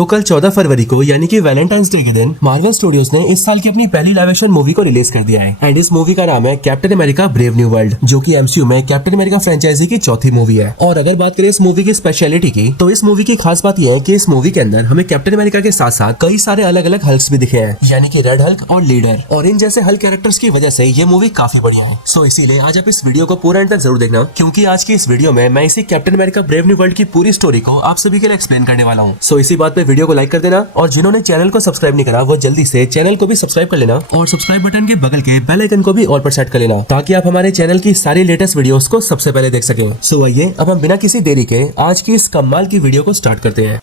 तो कल 14 फरवरी को यानी कि वैलेंटाइंस डे के दिन मार्वल स्टूडियोज ने इस साल की अपनी पहली लाइव एक्शन मूवी को रिलीज कर दिया है एंड इस मूवी का नाम है captain America brave new world, जो कि एमसीयू में कैप्टन अमेरिका फ्रेंचाइजी की चौथी मूवी है। और अगर बात करें इस मूवी की स्पेशलिटी की, तो इस मूवी की खास बात यह है कि इस मूवी के अंदर हमें कैप्टन अमेरिका के साथ साथ कई सारे अलग अलग हल्क्स भी दिखे हैं, यानी कि रेड हल्क और लीडर, और इन जैसे हल्क कैरेक्टर्स की वजह से ये मूवी काफी बढ़िया है। सो इसीलिए आज आप इस वीडियो को पूरा एंड तक जरूर देखना, क्योंकि आज की इस वीडियो में मैं इसी captain America brave new world की पूरी स्टोरी को आप सभी के लिए एक्सप्लेन करने वाला हूँ। सो इसी बात पे वीडियो को लाइक कर देना, और जिन्होंने चैनल को सब्सक्राइब नहीं करा वो जल्दी से चैनल को भी सब्सक्राइब कर लेना, और सब्सक्राइब बटन के बगल के बेल आइकन को भी ऑल पर सेट कर लेना, ताकि आप हमारे चैनल की सारी लेटेस्ट वीडियोस को सबसे पहले देख सके। सो आइए अब हम बिना किसी देरी के आज की इस कमाल की वीडियो को स्टार्ट करते हैं।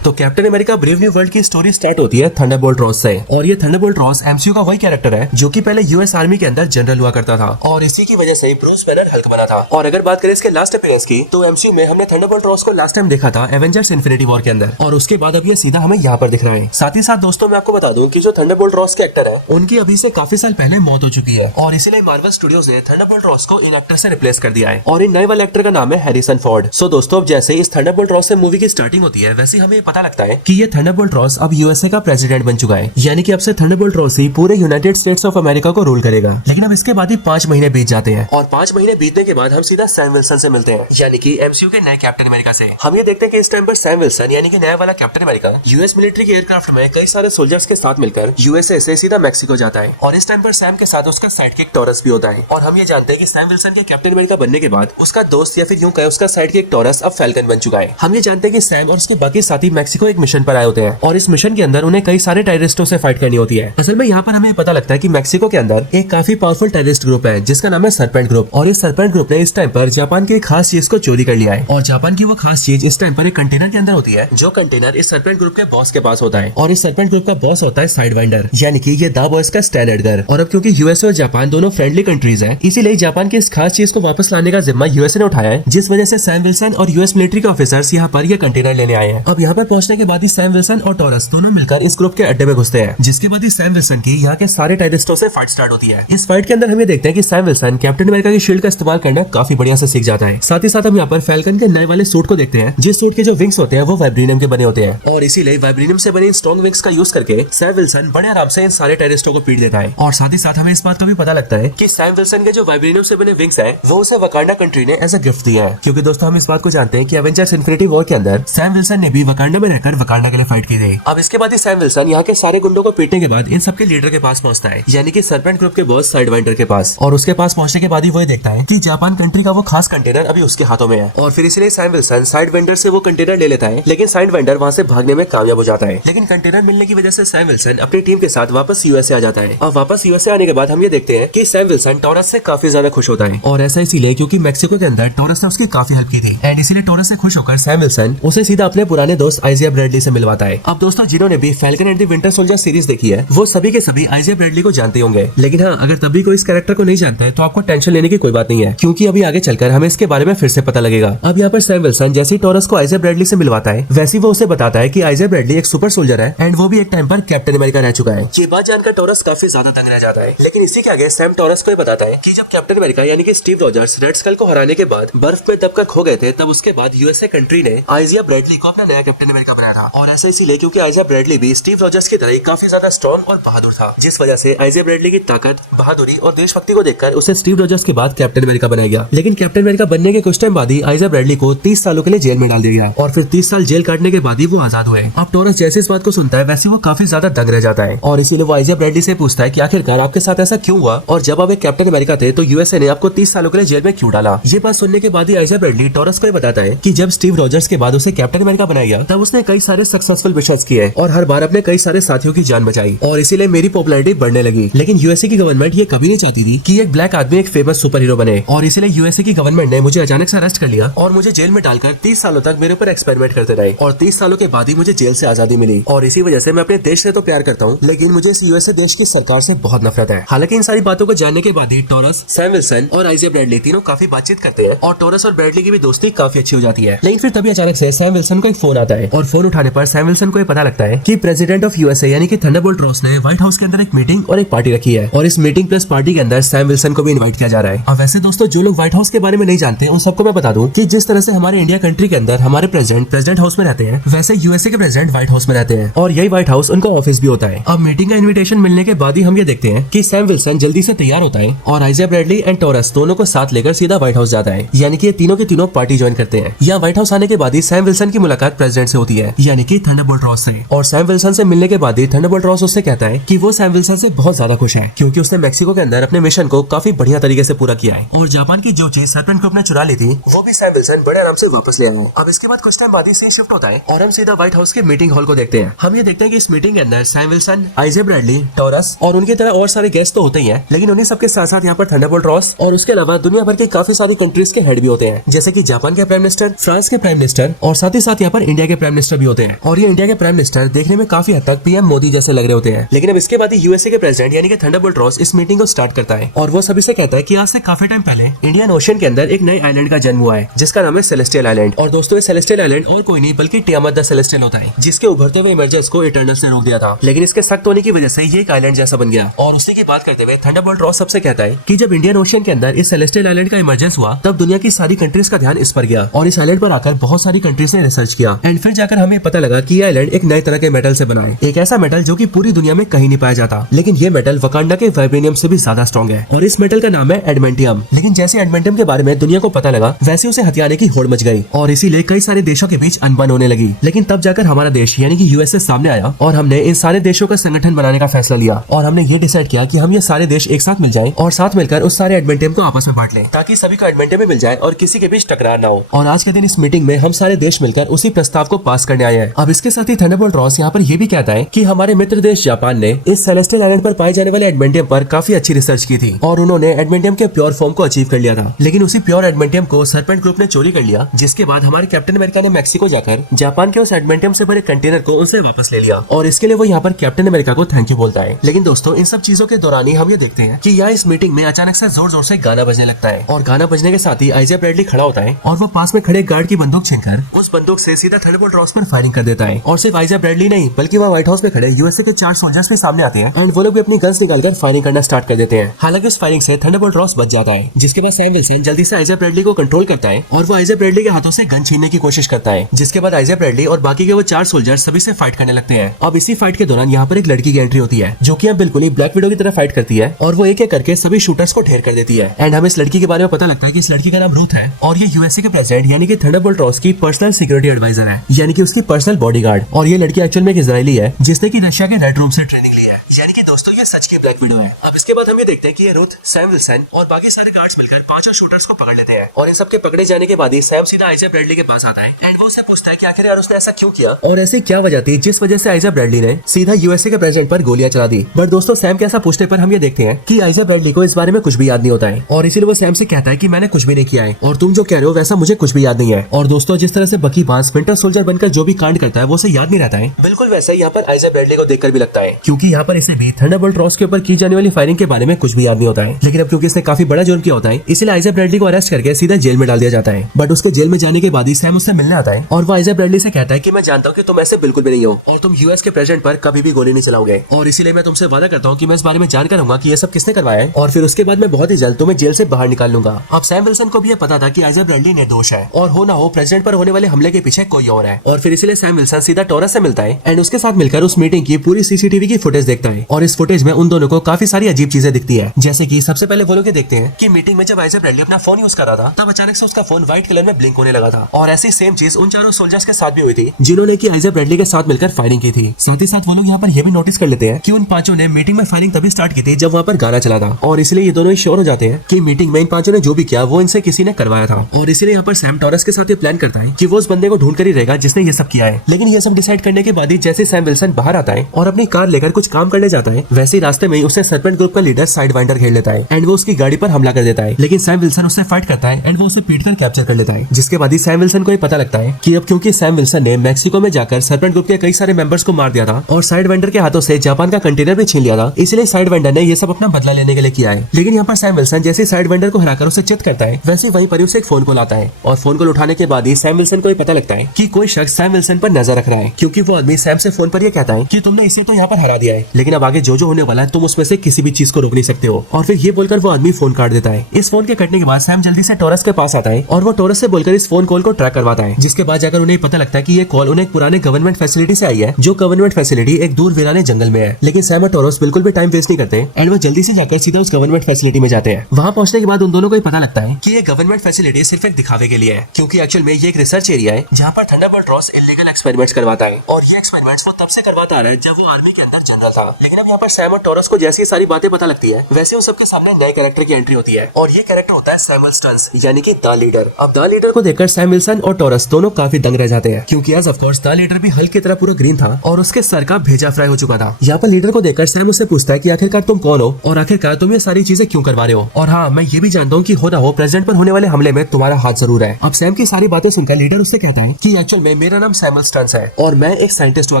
तो captain America brave new world की स्टोरी स्टार्ट होती है थंडरबोल्ट रॉस से, और ये थंडरबोल्ट रॉस एमसीयू का वही कैरेक्टर है जो कि पहले यूएस आर्मी के अंदर जनरल हुआ करता था, और इसी की वजह से ब्रूस बैनर हल्क बना था। और अगर बात करें इसके लास्ट अपीयरेंस की, तो एमसीयू में हमने थंडरबोल्ट रॉस को लास्ट टाइम देखा था एवेंजर्स इन्फिनिटी वॉर के अंदर, और उसके बाद अब ये सीधा हमें यहाँ पर दिख रहा है। साथ ही साथ दोस्तों मैं आपको बता दूं कि जो थंडरबोल्ट रॉस के एक्टर है उनकी अभी से काफी साल पहले मौत हो चुकी है, और इसीलिए मार्वल स्टूडियोज ने थंडरबोल्ट रॉस को इन एक्टर से रिप्लेस कर दिया है, और इन नए वाले एक्टर का नाम है हैरिसन फोर्ड। सो दोस्तों अब जैसे इस थंडरबोल्ट रॉस से मूवी की स्टार्टिंग होती है, वैसे हमें पता लगता है कि ये थंडरबोल्ट रॉस अब यूएसए का प्रेसिडेंट बन चुका है, यानी कि अब से थंडरबोल्ट रॉस ही पूरे यूनाइटेड स्टेट्स ऑफ अमेरिका को रूल करेगा। लेकिन अब इसके बाद ही 5 महीने बीत जाते हैं, और 5 महीने बीतने के बाद हम सीधा सैम विल्सन से मिलते हैं, यानी कि एमसीयू के नए कैप्टन अमेरिका से। हम ये देखते हैं कि इस टाइम पर सैम विल्सन यानी कि नया वाला कैप्टन अमेरिका यूएस मिलिट्री के एयरक्राफ्ट में कई सारे सोल्जर्स के साथ मिलकर यूएसए से सीधा मैक्सिको जाता है, और इस टाइम पर सैम के साथ उसका साइडकिक टॉरस भी होता है। और हम ये जानते हैं कि सैम विल्सन के कैप्टन अमेरिका बनने के बाद उसका दोस्त या फिर यूं कहे उसका साइडकिक टॉरस अब फैल्कन बन चुका है। हम ये जानते हैं कि सैम और उसके बाकी साथी मैक्सिको एक मिशन पर आए होते हैं, और इस मिशन के अंदर उन्हें कई सारे टेररिस्टों से फाइट करनी होती है। असल में यहाँ पर हमें पता लगता है कि मैक्सिको के अंदर एक काफी पावरफुल टेररिस्ट ग्रुप है जिसका नाम है सरपेंट ग्रुप, और इस सरपेंट ग्रुप ने इस टाइम पर जापान की एक खास चीज को चोरी कर लिया है, और जापान की वो खास चीज इस टाइम पर एक कंटेनर के अंदर होती है, जो कंटेनर इस सरपेंट ग्रुप के बॉस के पास होता है, और इस सरपेंट ग्रुप का बॉस होता है साइडवाइंडर, यानी कि ये द बॉयज का स्टैन एडगर। और अब क्योंकि यूएसए और जापान दोनों फ्रेंडली कंट्रीज है, इसीलिए जापान की इस खास चीज को वापस लाने का जिम्मा यूएसए ने उठाया है, जिस वजह से सैम विल्सन और यूएस मिलिट्री के ऑफिसर्स यहाँ पर ये कंटेनर लेने आए हैं। अब यहाँ पर पहुंचने के बाद ही सैम विल्सन और टॉरस दोनों मिलकर इस ग्रुप के अड्डे में घुसते हैं, जिसके बाद ही सैम विल्सन की यहाँ के सारे टेररिस्टों से फाइट स्टार्ट होती है। इस फाइट के अंदर हमें देखते हैं कि सैम विल्सन कैप्टन अमेरिका की शील्ड का इस्तेमाल करना काफी बढ़िया से सीख जाता है। साथ ही साथ हम यहाँ पर फैल्कन के नए वाले सूट को देखते हैं, जिस सूट के जो विंग्स होते हैं वो वाइब्रेनियम के बने होते हैं, और इसीलिए वाइब्रेनियम से बने स्ट्रॉन्ग विंग्स का यूज करके सैम विल्सन बड़े आराम से इन सारे टेररिस्टों को पीट देता है। और साथ ही साथ हमें इस बात का भी पता लगता है कि सैम विल्सन के जो वाइब्रेनियम से बने विंग्स है वो उसे वकांडा कंट्री ने एज अ गिफ्ट दिया है, क्योंकि दोस्तों हम इस बात को जानते हैं कि एवेंजर्स इन्फिनिटी वॉर के अंदर सैम विल्सन ने भी वकांडा में रहकर वकांडा के लिए फाइट की थी। अब इसके बाद ही सैम विल्सन यहाँ के सारे गुंडों को पीटने के बाद इन सबके लीडर के पास पहुंचता है, यानी कि सरपेंट ग्रुप के बॉस साइडवाइंडर के पास, और उसके पास पहुंचने के बाद ही वो देखता है कि जापान कंट्री का वो खास कंटेनर अभी उसके हाथों में है, और फिर इसलिए सैम विल्सन साइडवाइंडर से वो कंटेनर ले लेता है, लेकिन साइडवाइंडर वहां से भागने में कामयाब हो जाता है। लेकिन कंटेनर मिलने की वजह से सैम विल्सन अपनी टीम के साथ वापस यूएसए आ जाता है, और वापस यूएसए आने के बाद हम ये देखते हैं कि सैम विल्सन टॉरस से काफी ज्यादा खुश होता है, और ऐसा इसीलिए क्योंकि मैक्सिको के अंदर टॉरस ने उसकी काफी हेल्प की थी, एंड इसीलिए टॉरस से खुश होकर सैम विल्सन उसे सीधा अपने पुराने दोस्त आइजिया ब्रैडली से मिलवाता है। अब दोस्तों जिन्होंने भी falcon and the winter soldier series देखी है वो सभी के सभी आइजिया ब्रैडली को जानते होंगे, लेकिन हाँ अगर तभी कोई इस कैरेक्टर को नहीं जानता है तो आपको टेंशन लेने की कोई बात नहीं है, क्योंकि अभी आगे चलकर हमें इसके बारे में फिर से पता लगेगा। अब यहाँ पर सैम विल्सन जैसे ही टॉरस को आइजिया ब्रैडली से मिलवाता है, वैसे वो उसे बताता है कि आइजिया ब्रैडली एक सुपर सोल्जर है, एंड वो भी एक टाइम पर कैप्टन अमेरिका रह चुका है। ये बात जानकर टॉरस काफी ज्यादा दंग रह जाता है, लेकिन इसी के आगे सैम टॉरस को बताता है कि जब कैप्टन अमेरिका यानी कि स्टीव रॉजर्स रेड स्कल को हराने के बाद बर्फ में दबकर खो गए थे, तब उसके बाद यूएसए कंट्री ने आइजिया ब्रैडली को अपना नया कैप्टन अमेरिका बनाया था, और ऐसा इसीलिए क्योंकि आइजिया ब्रैडली भी स्टीव रॉजर्स की तरह काफी ज्यादा स्ट्रॉन्ग और बहादुर था, जिस वजह से आइजिया ब्रैडली की ताकत, बहादुरी और देशभक्ति को देखकर उसे स्टीव रॉजर्स के बाद कैप्टन अमेरिका बनाया गया। लेकिन कैप्टन अमेरिका बनने के कुछ टाइम बाद ही आइजिया ब्रैडली को 30 सालों के लिए जेल में डाल दिया गया, और फिर 30 साल जेल काटने के बाद ही वो आजाद हुए। अब टॉरस जैसे इस बात को सुनता है वैसे वो काफी ज्यादा दंग रह जाता है, और इसीलिए वो आइजिया ब्रैडली से पूछता है कि आखिरकार आपके साथ ऐसा क्यों हुआ, और जब आप एक कैप्टन अमेरिका थे तो यूएसए ने आपको 30 सालों के लिए जेल में क्यों डाला। ये बात सुनने के बाद ही आइजिया ब्रैडली टॉरस को बताता है कि जब स्टीव रॉजर्स के बाद उसे कैप्टन अमेरिका बनाया गया तब उसने कई सारे सक्सेसफुल मिशंस किए, और हर बार अपने कई सारे साथियों की जान बचाई, और इसीलिए मेरी पॉपुलैरिटी बढ़ने लगी। लेकिन यूएसए की गवर्नमेंट ये कभी नहीं चाहती थी कि एक ब्लैक आदमी एक फेमस सुपर हीरो बने, और इसीलिए यूएसए की गवर्नमेंट ने मुझे अचानक से अरेस्ट कर लिया और मुझे जेल में डालकर 30 सालों तक मेरे ऊपर एक्सपेरिमेंट करते रहे, और 30 सालों के बाद ही मुझे जेल से आजादी मिली। और इसी वजह से मैं अपने देश से तो प्यार करता हूँ, लेकिन मुझे इस यूएसए देश की सरकार से बहुत नफरत है। हालांकि इन सारी बातों को जानने के बाद ही टॉरस, सैम विल्सन और आइजिया ब्रैडली तीनों काफी बातचीत करते हैं, और टॉरस और ब्रैडली की भी दोस्ती काफी अच्छी हो जाती है। लेकिन फिर तभी अचानक से सैम विल्सन को एक फोन आता है, और फोन उठाने पर सैम विल्सन को ये पता लगता है कि प्रेसिडेंट ऑफ यूएसए यानी कि थंडरबोल्ट रॉस ने व्हाइट हाउस के अंदर एक मीटिंग और एक पार्टी रखी है और इस मीटिंग प्लस पार्टी के अंदर सैम विल्सन को भी इनवाइट किया जा रहा है। अब वैसे दोस्तों जो लोग व्हाइट हाउस के बारे में नहीं जानते उन सबको मैं बता दूं कि जिस तरह से हमारे इंडिया कंट्री के अंदर हमारे प्रेसिडेंट हाउस में रहते हैं, वैसे यूएसए के प्रेसिडेंट व्हाइट हाउस में रहते हैं और यही व्हाइट हाउस उनका ऑफिस भी होता है। अब मीटिंग का इन्विटेशन मिलने के बाद ही हम ये देखते हैं कि सैम विल्सन जल्दी से तैयार होता है और आइजा ब्रैडली एंड टॉरस दोनों को साथ लेकर सीधा व्हाइट हाउस जाता है, यानी कि ये तीनों के तीनों पार्टी ज्वाइन करते हैं। यहाँ व्हाइट हाउस आने के बाद ही सैम विल्सन की मुलाकात प्रेसिडेंट से होती है, यानी कि थंडरबोल्ट रॉस से। और सैम विल्सन से मिलने के बाद ही थंडरबोल्ट रॉस उससे कहता है कि वो सैम विल्सन से बहुत ज्यादा खुश है क्योंकि उसने मेक्सिको के अंदर अपने मिशन को काफी बढ़िया तरीके से पूरा किया है और जापान की जो चीज सरपेंट ग्रुप ने चुरा ली थी वो भी सैम विल्सन बड़े आराम से वापस ले आए हैं। अब इसके बाद कुछ टाइम बाद ही सीन शिफ्ट होता है और हम सीधा व्हाइट हाउस के मीटिंग हॉल को देखते हैं। हम ये देखते हैं कि इस मीटिंग के अंदर सैम विल्सन, आइजा ब्रैडली, टॉरस और उनकी तरह और सारे गेस्ट तो होते ही हैं, लेकिन उन्हीं सबके साथ साथ यहाँ पर थंडरबोल्ट रॉस और उसके अलावा दुनिया भर के काफी सारी कंट्रीज के हेड भी होते हैं, जैसे कि जापान के प्राइम मिनिस्टर, फ्रांस के प्राइम मिनिस्टर और साथ ही साथ यहाँ पर इंडिया के प्राइम मिनिस्टर भी होते हैं। और ये इंडिया के प्राइम मिनिस्टर देखने में काफी हद तक पीएम मोदी जैसे लग रहे होते हैं। लेकिन अब इसके बाद ही यूएसए के प्रेसिडेंट यानी कि थंडरबोल्ट रॉस इस मीटिंग को स्टार्ट करता है और वो सभी से कहता है कि आज से काफी टाइम पहले इंडियन ओशन के अंदर एक नए आइलैंड का जन्म हुआ है जिसका नाम है सेलेस्टियल आइलैंड। और दोस्तों ये सेलेस्टियल आइलैंड और कोई नहीं बल्कि टियामत द सेलेस्टियल होता है, जिसके उभरते हुए इमर्जेंस को इटर्नल्स ने रोक दिया था, लेकिन इसके सख्त होने की वजह से ये एक आइलैंड जैसा बन गया। और उसी की बात करते हुए थंडरबोल्ट रॉस सबसे कहता है कि जब इंडियन ओशन के अंदर इस सेलेस्टियल आइलैंड का इमरजेंस हुआ तब दुनिया की सारी कंट्रीज का ध्यान इस पर गया और इस आइलैंड पर आकर बहुत सारी कंट्रीज ने रिसर्च किया एंड फिर जाकर हमें पता लगा कि ये आइलैंड एक नए तरह के मेटल से बना है, एक ऐसा मेटल जो कि पूरी दुनिया में कहीं नहीं पाया जाता, लेकिन ये मेटल वकांडा के वाइब्रेनियम से भी ज्यादा स्ट्रॉन्ग है और इस मेटल का नाम है एडमेंटियम। लेकिन जैसे एडमेंटियम के बारे में दुनिया को पता लगा वैसे उसे हथियाने की होड़ मच गई और इसीलिए कई सारे देशों के बीच अनबन होने लगी। लेकिन तब जाकर हमारा देश यानी कि यूएसए सामने आया और हमने इन सारे देशों का संगठन बनाने का फैसला लिया और हमने ये डिसाइड किया कि हम ये सारे देश एक साथ मिल जाएं और साथ मिलकर उस सारे एडमेंटियम को आपस में बांट लें ताकि सभी को एडमेंटियम भी मिल जाए और किसी के बीच टकरार ना हो। और आज के दिन इस मीटिंग में हम सारे देश मिलकर उसी प्रस्ताव को पास करने आए हैं। अब इसके साथ ही थंडरबोल्ट रॉस यहाँ पर ये भी कहता है कि हमारे मित्र देश जापान ने इस सेलेस्टियल आइलैंड पर पाए जाने वाले एडमेंटियम पर काफी अच्छी रिसर्च की थी और उन्होंने एडमेंटियम के प्योर फॉर्म को अचीव कर लिया था, लेकिन उसी प्योर एडमेंटियम को सरपेंट ग्रुप ने चोरी कर लिया, जिसके बाद हमारे कैप्टन अमेरिका ने मैक्सिको जाकर जापान के उस एडमेंटियम से भरे कंटेनर को उनसे वापस ले लिया और इसके लिए वो यहाँ पर कैप्टन अमेरिका को थैंक यू बोलता है। लेकिन दोस्तों इन सब चीजों के दौरान ही हम ये देखते हैं कि यहाँ इस मीटिंग में अचानक से जोर जोर से गाना बजने लगता है और गाना बजने के साथ ही आइजा ब्रैडली खड़ा होता है और वो पास में खड़े गार्ड की बंदूक छीनकर उस बंदूक से सीधा थंडरबोल्ट रॉस पर फायरिंग कर देता है। और सिर्फ आइजा ब्रैडली नहीं बल्कि वहाँ व्हाइट हाउस में खड़े यूएसए के 4 सोल्जर्स भी सामने आते हैं एंड वो लोग भी अपनी गन्स निकालकर फायरिंग करना स्टार्ट कर देते हैं। हालांकि इस फायरिंग से थंडरबोल्ट रॉस बच जाता है, जिसके बाद सैम विल्सन जल्दी से आइजा ब्रैडली को कंट्रोल करता है और वो आइजा ब्रैडली के हाथों से गन छीनने की कोशिश करता है, जिसके बाद आइजा ब्रैडली और बाकी के वो 4 सोल्जर सभी से फाइट करने लगते हैं। अब इसी फाइट के दौरान यहाँ पर एक लड़की की एंट्री होती है जो कि अब बिल्कुल ही ब्लैक विडो की तरह फाइट करती है और वो एक एक करके सभी शूटर्स को ढेर कर देती है। एंड हमें इस लड़की के बारे में पता लगता है कि इस लड़की का नाम रूथ है और ये यूएसए के प्रेसिडेंट यानी कि थंडरबोल्ट रॉस की पर्सनल सिक्योरिटी एडवाइजर है, यानी कि उसकी पर्सनल बॉडीगार्ड। और ये लड़की एक्चुअल में एक इजरायली है जिसने की रशिया के रेड रूम से ट्रेनिंग ली है, यानी कि दोस्तों ये सच की ब्लैक विडो है। अब इसके बाद हम ये देखते हैं कि ये रूथ, सैम विल्सन और बाकी सारे गार्ड्स मिलकर 5 शूटर्स को पकड़ लेते हैं और इन सबके पकड़े जाने के बाद ही सैम सीधा आइजा ब्रैडली के पास आता है एंड वो उससे पूछता है कि आखिर यार उसने ऐसा क्यों किया और ऐसी क्या वजह थी जिस वजह से आइजा ब्रैडली ने सीधा यूएसए के प्रेसिडेंट पर गोलियां चला दी। बट दोस्तों सैम के ऐसा पूछने पर हम ये देखते हैं कि आइजा ब्रैडली को इस बारे में कुछ भी याद नहीं होता है और इसीलिए वो सैम से कहता है कि मैंने कुछ भी नहीं किया है और तुम जो कह रहे हो वैसा मुझे कुछ भी याद नहीं है। और दोस्तों जिस तरह से बकी बांस विंटर सोल्जर बनकर जो भी कांड करता है वो उसे याद नहीं रहता है, बिल्कुल वैसे यहाँ पर आइजा ब्रैडली को देखकर भी लगता है, क्योंकि यहाँ पर इसे भी थंडरबोल्ट रॉस के ऊपर की जाने वाली फायरिंग के बारे में कुछ भी याद नहीं होता है। लेकिन अब क्योंकि इसने काफी बड़ा जुर्म किया होता है इसलिए आइजा ब्रैडली को अरेस्ट करके सीधा जेल में डाल दिया जाता है। बट उसके जेल में जाने के बाद ही सैम उससे मिलने आता है और वो आइजा ब्रैडली से कहता है कि मैं जानता हूँ कि तुम ऐसे बिल्कुल भी नहीं हो और तुम यूएस के प्रेसिडेंट पर कभी भी गोली नहीं चलाओगे और इसीलिए मैं तुमसे वादा करता हूँ कि मैं इस बारे में जानकर रहूंगा कि ये सब किसने करवाया है और फिर उसके बाद मैं बहुत ही जल्द तुम्हें जेल से बाहर निकाल लूंगा। अब सैम विल्सन को भी ये पता था कि आइजा ब्रैडली निर्दोष है और हो ना हो प्रेसिडेंट पर होने वाले हमले के पीछे कोई और है और फिर इसलिए सैम विल्सन सीधा टॉरस से मिलता है एंड उसके साथ मिलकर उस मीटिंग की पूरी सीसीटीवी की फुटेज देखता है और इस फुटेज में उन दोनों को काफी सारी अजीब चीजें दिखती है। जैसे कि सबसे पहले वो लोग देखते हैं कि मीटिंग में जब आइजा ब्रैडली अपना फोन यूज कर रहा था तब अचानक से उसका फोन व्हाइट कलर में ब्लिंक होने लगा था और ऐसी सेम चीज उन 4 सोल्जर्स के साथ भी हुई थी जिन्होंने की आइजा ब्रैडली के साथ मिलकर फायरिंग की थी। साथ ही साथ वो लोग यहाँ पर यह भी नोटिस कर लेते हैं कि उन 5 ने मीटिंग में फायरिंग तभी स्टार्ट की थी जब वहाँ पर गाना चला था और इसलिए ये दोनों श्योर हो जाते हैं कि मीटिंग में इन 5 ने जो भी किया वो इनसे किसी ने करवाया था और इसलिए यहाँ पर सैम टॉरस के साथ ये प्लान करता है कि वो उस बंदे को ढूंढ कर ही रहेगा जिसने ये सब किया है। लेकिन ये सब डिसाइड करने के बाद ही जैसे सैम विल्सन बाहर आता है और अपनी कार लेकर कुछ काम करने जाता है वैसे ही रास्ते में उससे सरपेंट ग्रुप का लीडर साइडवाइंडर घेर लेता है एंड वो उसकी गाड़ी पर हमला कर देता है। लेकिन सैम विल्सन उससे फाइट करता है एंड वो उसे पीटकर कैप्चर कर लेता है, जिसके बाद ही सैम विल्सन को ये पता लगता है कि अब क्योंकि सैम विल्सन ने मैक्सिको में जाकर सरपेंट ग्रुप के कई सारे मेंबर्स को मार दिया था और साइडवाइंडर के हाथों से जापान का कंटेनर भी छीन लिया था, इसलिए साइडवाइंडर ने ये सब अपना बदला लेने के लिए किया है। लेकिन यहाँ पर सैम विल्सन जैसे साइडवाइंडर को हराकर उसे चित करता है वैसे वहीं पर उसे एक फोन कॉल आता है और फोन कॉल उठाने के बाद ही सैम विल्सन को ये पता लगता है कि कोई शख्स तक सैम विल्सन पर नजर रख रहा है, क्योंकि वो आदमी सैम से फोन पर ये कहता है कि तुमने इसे तो यहाँ पर हरा दिया है, लेकिन अब आगे जो होने वाला है तुम उसमें से किसी भी चीज को रोक नहीं सकते हो। और फिर ये बोलकर वो आदमी फोन काट देता है। इस फोन के कटने के बाद सैम जल्दी से टोरस के पास आता है और वो टोरस से बोलकर इस फोन कॉल को ट्रैक करवाता है, जिसके बाद जाकर उन्हें पता लगता है कि ये कॉल उन्हें एक पुराने गवर्नमेंट फैसिलिटी से आई है, जो गवर्नमेंट फैसिलिटी एक दूर वीराने जंगल में है। लेकिन सैम और टोरस बिल्कुल भी टाइम वेस्ट नहीं करते एंड वो जल्दी से जाकर सीधा उस गवर्नमेंट फैसिलिटी में जाते हैं। वहाँ पहुंचने के बाद उन दोनों को पता लगता है कि ये गवर्नमेंट फैसिलिटी सिर्फ एक दिखावे के लिए है, क्योंकि एक्चुअल में ये एक रिसर्च एरिया है जहाँ पर थंडरबोल्ट रॉस इलीगल एक्सपेरिमेंट्स करवाता है। और ये एक्सपेरिमेंट्स वो तब से करवाता आ रहा है जब वो आर्मी के अंदर जनरल था। लेकिन अब यहाँ पर सैम और टोरस को जैसी सारी बातें पता लगती है, वैसे उन सबके सामने नए कैरेक्टर की एंट्री होती है और ये कैरेक्टर होता है सैमुअल स्टन्स, यानी कि द लीडर। अब द लीडर को देखकर सैम विल्सन और टोरस दोनों काफी दंग रह जाते हैं, क्योंकि आज ऑफ कोर्स द लीडर भी हल्क की तरह पूरा ग्रीन था और उसके सर का भेजा फ्राई हो चुका था। यहाँ पर लीडर को देखकर सैम उससे पूछता है कि आखिरकार तुम कौन हो और आखिरकार तुम ये सारी चीजें क्यों करवा रहे हो। और हाँ, मैं ये भी जानता हूँ कि हो ना हो प्रेसिडेंट पर होने वाले हमले में तुम्हारा हाथ जरूर है। अब सैम की सारी बातें सुनकर लीडर उससे कहता है कि एक्चुअल में मेरा नाम सैमुअल स्टन्स है और मैं एक साइंटिस्ट हुआ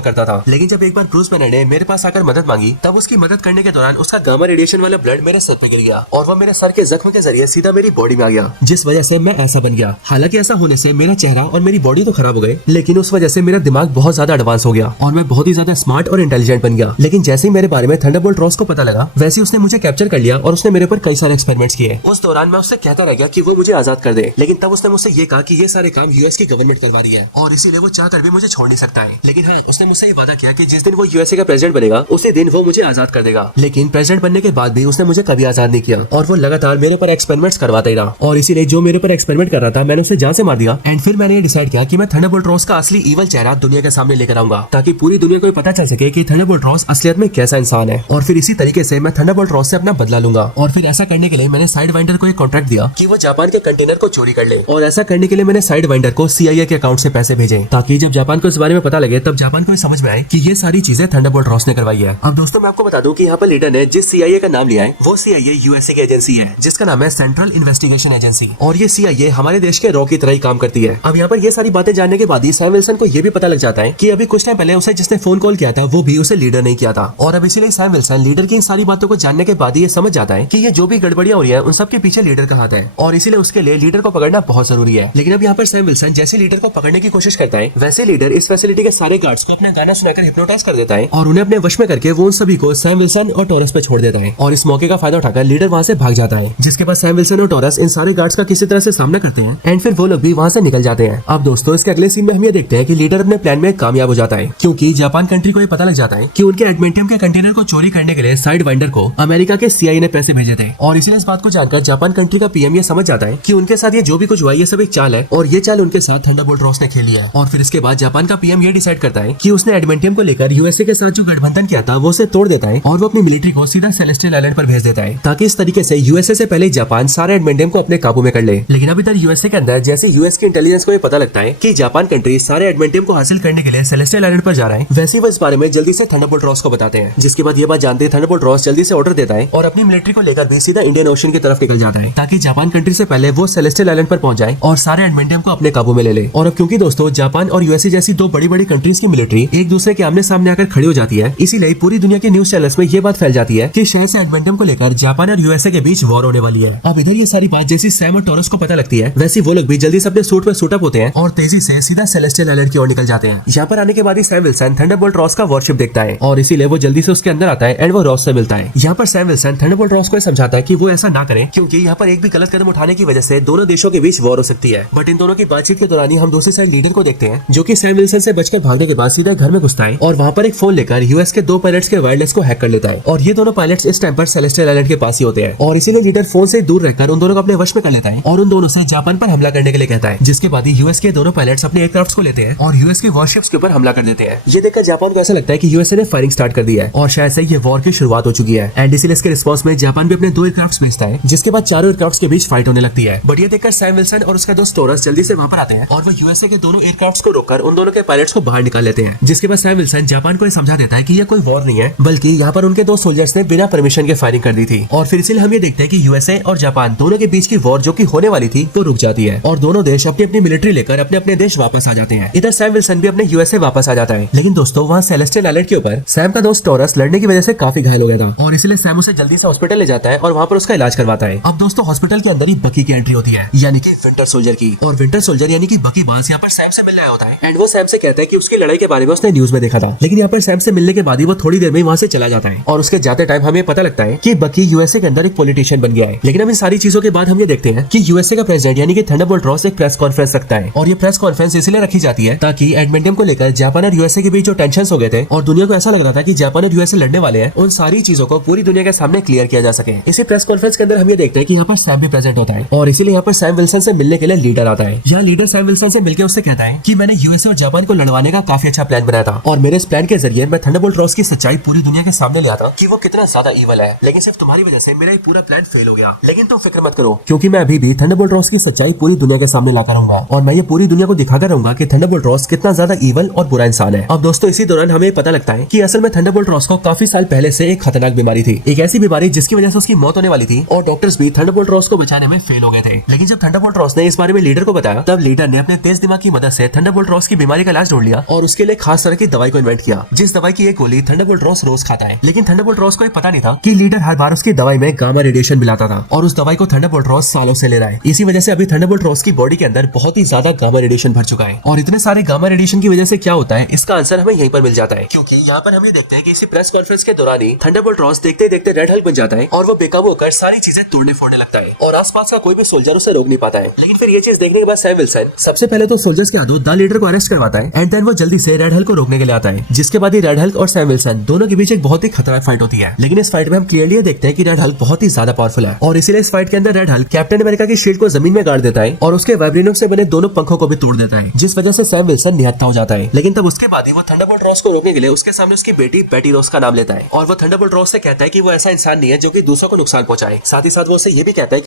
करता था, लेकिन जब एक बार ब्रूस बैनर ने मेरे पास आकर मदद मांगी तब उसकी मदद करने के दौरान उसका गामा रेडिएशन वाला ब्लड मेरे सर पे गिर गया और वह मेरे सर के जख्म के जरिए सीधा मेरी बॉडी में आ गया, जिस वजह से मैं ऐसा बन गया। हालांकि ऐसा होने से मेरा चेहरा और मेरी बॉडी तो खराब हो गए, लेकिन उस वजह से मेरा दिमाग बहुत ज्यादा एडवांस हो गया और मैं बहुत ही ज्यादा स्मार्ट और इंटेलिजेंट बन गया। लेकिन जैसे ही मेरे बारे में थंडरबोल्ट रॉस को पता लगा, वैसे उसने मुझे कैप्चर कर लिया और उसने मेरे पर कई सारे एक्सपेरिमेंट्स किए। उस दौरान मैं उससे कहता रह गया कि वो मुझे आजाद कर दे, लेकिन तब उसने मुझसे ये कहा कि ये सारे काम यूएस की गवर्नमेंट करवा रही है और इसीलिए वो चाह कर भी मुझे छोड़ नहीं सकता है। लेकिन हाँ, उसने मुझसे ये वादा किया कि जिस दिन वो यूएसए का प्रेसिडेंट बनेगा उसी दिन वो मुझे आजाद कर देगा। लेकिन प्रेसिडेंट बनने के बाद भी उसने मुझे कभी आजाद नहीं किया और वो लगातार मेरे पर एक्सपेरिमेंट्स करवाता ही रहा और इसीलिए जो मेरे पर एक्सपेरिमेंट कर रहा था मैंने उसे जान से मार दिया। एंड फिर मैंने ये डिसाइड किया कि मैं थंडरबोल्ट रॉस का असली इवल चेहरा दुनिया के सामने लेकर आऊंगा, ताकि पूरी दुनिया को पता चल सके कि थंडरबोल्ट रॉस असलियत में कैसा इंसान है। और फिर इसी तरीके से मैं थंडरबोल्ट रॉस से अपना बदला लूंगा। और फिर ऐसा करने के लिए मैंने साइड वाइंडर को एक कॉन्ट्रैक्ट दिया कि वो जापान के कंटेनर को चोरी कर ले, और ऐसा करने के लिए मैंने साइड वाइंडर को CIA के अकाउंट से पैसे भेजे, ताकि जब जापान को इस बारे में पता लगे तब जापान को समझ में आए कि ये सारी चीजें थंडरबोल्ट रॉस ने करवाई है। अब दोस्तों मैं आपको बता दूं कि यहाँ पर लीडर ने जिस CIA का नाम लिया है वो CIA यूएसए की एजेंसी है, जिसका नाम है सेंट्रल इन्वेस्टिगेशन एजेंसी, और ये CIA हमारे देश के रॉ की तरह ही काम करती है। अब यहाँ पर ये सारी बातें जानने के बाद ही सैम विल्सन को ये भी पता लग जाता है कि अभी कुछ टाइम पहले उसे जिसने फोन कॉल किया था वो भी उसे लीडर नहीं किया था, और अब इसीलिए सैम विल्सन लीडर की इन सारी बातों को जानने के बाद ही ये समझ जाता है कि ये जो भी गड़बड़ियां हो रही है उन सब के पीछे लीडर का हाथ है, और इसीलिए उसके लिए लीडर को पकड़ना बहुत जरूरी है। लेकिन अब यहाँ पर सैम विल्सन जैसे लीडर को पकड़ने की कोशिश करता है, वैसे लीडर इस फैसिलिटी के सारे गार्ड्स को अपने गाना सुनाकर हिप्नोटाइज कर देता है और उन्हें अपने वश में करके वो उन सभी को सैम विल्सन और टोरस पे छोड़ देता है, और इस मौके का फायदा उठाकर लीडर वहाँ से भाग जाता है। जिसके बाद सैम विल्सन और टोरस इन सारे गार्ड्स का किसी तरह से सामना करते हैं एंड फिर वो लोग भी वहाँ से निकल जाते हैं। अब दोस्तों इसके अगले सीन में हम ये देखते हैं कि लीडर अपने प्लान में कामयाब हो जाता है, क्योंकि जापान कंट्री को ये पता लग जाता है कि उनके एडमेंटियम के कंटेनर को चोरी करने के लिए साइड वाइंडर को अमेरिका के CIA ने पैसे भेजे थे, और इसीलिए इस बात को जानकर जापान कंट्री का PM ये समझ जाता है कि उनके साथ ये जो भी कुछ हुआ ये सब एक चाल है, और ये चाल उनके साथ थंडरबोल्ट रॉस ने खेली है। और फिर इसके बाद जापान का PM ये डिसाइड करता है कि उसने एडमेंटियम को लेकर यूएसए के साथ जो गठबंधन किया था वो उसे तोड़ देता है और वो अपनी मिलिट्री को सीधा सेलेस्टियल आइलैंड पर भेज देता है, ताकि इस तरीके से यूएसए से पहले जापान सारे एडमेंटियम को अपने काबू में कर ले। लेकिन अब इधर यूएसए के अंदर जैसे यूएस की इंटेलिजेंस को ये पता लगता है कि जापान कंट्री सारे एडमेंटियम को हासिल करने के लिए सेलेस्टियल आइलैंड पर जा रहा है, वैसे वो इस बारे में जल्दी से थंडरबोल्ट रॉस को बताते हैं। जिसके बाद ये बात जानते हैं थंडरबोल्ट रॉस जल्दी से ऑर्डर देता है और अपनी मिलिट्री को लेकर भी सीधा इंडियन ओशन की तरफ निकल जाता है, ताकि जापान कंट्री से पहले वो सेलेस्टियल आइलैंड पर पहुंच जाए और सारे एडमेंटियम को अपने काबू में ले ले। और अब क्योंकि दोस्तों जापान और यूएसए जैसी दो बड़ी बड़ी कंट्रीज की मिलिट्री एक दूसरे के आमने सामने आकर खड़ी हो जाती है, इसीलिए पूरी दुनिया के न्यूज चैनल्स में ये बात फैल जाती है कि शहर से एडमेंटियम को लेकर जापान और यूएसए के बीच वॉर होने वाली है। अब इधर ये सारी बात जैसी सैम और टोरस को पता लगती है, वैसे वो लोग भी जल्दी से अपने सूट पे सूट अप होते हैं और तेजी से सीधा सेलेस्टियल आइलैंड की ओर निकल जाते हैं। यहाँ पर आने के बाद ही सैम विल्सन थंडरबोल्ट रॉस का वॉरशिप देखता है और इसीलिए वो जल्दी से उसके अंदर आता है एंड वो रॉस से मिलता है। यहाँ पर सैम विल्सन थंडरबोल्ट रॉस को समझाता है कि वो ऐसा ना करे, क्योंकि यहाँ पर एक भी गलत कदम उठाने की वजह से दोनों देशों के बीच वॉर हो सकती है। बट इन दोनों की बातचीत के दौरान ही हम दूसरी साइड लीडर को देखते हैं, जो कि सैम विल्सन से बचकर भागने के बाद सीधा घर में घुसता है और वहाँ पर एक फोन लेकर यूएस के दो पायलट्स के वायरलेस को हैक कर लेता है, और ये दोनों पायलट्स इस टाइम पर सेलेस्टियल आइलैंड के पास ही होते हैं, और इसीलिए लीडर फोन से दूर रहकर उन दोनों को अपने वश में कर लेता है और उन दोनों से जापान पर हमला करने के लिए कहता है। जिसके बाद ही यूएस के दोनों पायलट्स अपने एयरक्राफ्ट्स को लेते हैं और यूएस के वॉरशिप्स के ऊपर हमला कर देते हैं। ये देखकर जापान को ऐसा लगता है कि यूएसए ने फायरिंग स्टार्ट कर दी है और शायद से ये वॉर की शुरुआत हो चुकी है, एंड इसीलिए इसके रिस्पॉन्स में जापान भी अपने दो एयरक्राफ्ट्स भेजता है, जिसके बाद चारों एयरक्राफ्ट्स के बीच फाइट होने लगती है। बट ये देखकर सैम विल्सन और उसका दोस्त टोरस जल्दी से वहां पर आते हैं और वो यूएसए के दोनों एयरक्राफ्ट्स को रोककर उन दोनों के पायलट्स को बाहर निकाल लेते हैं। जिसके बाद सैम विल्सन जापान को ये समझा देता है कि ये कोई वॉर नहीं है, बल्कि यहाँ पर उनके दो सोल्जर्स ने बिना परमिशन के फायरिंग कर दी थी, और फिर इसीलिए हम ये देखते हैं कि यूएसए और जापान दोनों के बीच की वॉर जो कि होने वाली थी वो रुक जाती है और दोनों देश अपनी अपनी मिलिट्री लेकर अपने अपने देश वापस आ जाते हैं। इधर सैम विल्सन भी अपने यूएसए वापस आ जाता है। लेकिन दोस्तों वहाँ सेलेस्टियल आइलैंड के ऊपर सैम का दोस्त टोरस लड़ने की वजह से काफी घायल हो गया था, और इसलिए सैम उसे जल्दी से हॉस्पिटल ले जाता है और वहाँ पर उसका इलाज करवाता है। अब दोस्तों हॉस्पिटल के अंदर ही बकी की एंट्री होती है, यानी कि विंटर सोल्जर की, और विंटर सोल्जर यानी कि बकी बास यहाँ पर सैम से मिलने आया होता है एंड वो सैम से कहता है कि उसकी लड़ाई के बारे में उसने न्यूज में देखा था। लेकिन यहाँ पर सैम से मिलने के बाद ही वो थोड़ी देर में वहाँ से चला जाता है और उसके जाते टाइम हमें पता लगता है कि बकी यूएसए के अंदर एक पॉलिटिशियन बन गया है। लेकिन अब इन सारी चीजों के बाद हम ये देखते हैं कि यूएसए का प्रेसिडेंट यानी कि थंडरबोल्ट रॉस एक प्रेस कॉन्फ्रेंस रखता है और ये प्रेस कॉन्फ्रेंस इसलिए रखी जाती है ताकि एडमिंटन को लेकर जापान और यूएसए के बीच जो टेंशन हो गए थे और दुनिया को ऐसा लग रहा था कि जापान और यूएसए लड़ने वाले हैं, उन सारी चीजों को पूरी दुनिया के सामने क्लियर किया जा सके। इसी प्रेस कॉन्फ्रेंस के अंदर हम ये देखते हैं कि यहाँ पर सैम भी प्रेजेंट होता है और इसीलिए यहाँ पर सैम विल्सन से मिलने के लिए लीडर आता है। यहाँ लीडर सैम विल्सन से मिलकर उससे कहता है कि मैंने यूएसए और जापान को लड़वाने का काफी अच्छा प्लान बनाया था और मेरे इस प्लान के जरिए मैं थंडरबोल्ट रॉस की सच्चाई पूरी दुनिया के सामने ले आता कि वो कितना ज्यादा ईवल है, लेकिन सिर्फ तुम्हारी वजह से मेरा ये पूरा प्लान फेल हो गया। लेकिन तुम फिक्र मत करो क्योंकि मैं अभी भी थंडरबोल्ट रॉस की सच्चाई पूरी दुनिया के सामने लाकर रहूंगा और मैं ये पूरी दुनिया को दिखाकर रहूंगा कि थंडरबोल्ट रॉस कितना ज्यादा ईवल और बुरा इंसान है। अब दोस्तों इसी दौरान हमें पता लगता है कि असल में थंडरबोल्ट रॉस को काफी साल पहले से एक खतरनाक बीमारी थी, एक ऐसी बीमारी जिसकी वजह से उसकी मौत होने वाली थी और डॉक्टर्स भी थंडरबोल्ट रॉस को बचाने में फेल हो गए थे। लेकिन जब थंडरबोल्ट रॉस ने इस बारे में लीडर को बताया तब लीडर ने अपने तेज दिमाग की मदद से थंडरबोल्ट रॉस की बीमारी का इलाज ढूंढ लिया और उसके लिए खास तरह की दवाई को इन्वेंट किया, जिस दवाई की एक गोली थंडरबोल्ट रॉस रोज खाता है। लेकिन थंडरबोल्ट रॉस को ये पता नहीं था कि लीडर हर बार उसकी दवाई में गामा रेडिएशन मिलाता था और उस दवाई को थंडरबोल्ट रॉस सालों से ले रहा है। इसी वजह से अभी थंडरबोल्ट रॉस की बॉडी के अंदर बहुत ही ज्यादा गामा रेडिएशन भर चुका है और इतने सारे गामा रेडिएशन की वजह से क्या होता है इसका आंसर हमें यहीं पर मिल जाता है, क्योंकि यहाँ पर हम ये देखते हैं कि इसी प्रेस कॉन्फ्रेंस के दौरान ही थंडरबोल्ट रॉस देखते देखते रेड हल्क बन जाता है और वो बेकाबू होकर सारी चीजें तोड़ने फोड़ने लगता है और आसपास का कोई भी सोल्जर उसे रोक नहीं पाता है। लेकिन फिर ये चीज देखने के बाद सैम विल्सन सबसे पहले तो सोल्जर्स के हाथों द लीडर को अरेस्ट करवाता है एंड देन वो जल्दी से रेड हल्क को रोकने के लिए आता है, जिसके बाद ही रेड हल्क और सैम विल्सन दोनों के बीच एक बहुत ही खतरनाक फाइट होती है। लेकिन इस फाइट में हम क्लियरली देखते हैं कि रेड हल्क बहुत ही ज्यादा पावरफुल है और इसीलिए इस फाइट के अंदर रेड हल्क कैप्टन अमेरिका की शील्ड को जमीन में गाड़ देता है और उसके वाइब्रेनियम से बने दोनों पंखों को भी तोड़ देता है, जिस वजह से सैम विल्सन निहत्था हो जाता है। लेकिन तब उसके बाद ही वो थंडरबोल्ट रॉस को रोकने के लिए उसके सामने उसकी बेटी बेटी रॉस का नाम लेता है और वो थंडरबोल्ट रॉस से कहता है कि वो ऐसा इंसान नहीं है जो कि दूसरों को नुकसान पहुंचाए। साथ ही साथ वो उसे ये भी कहता है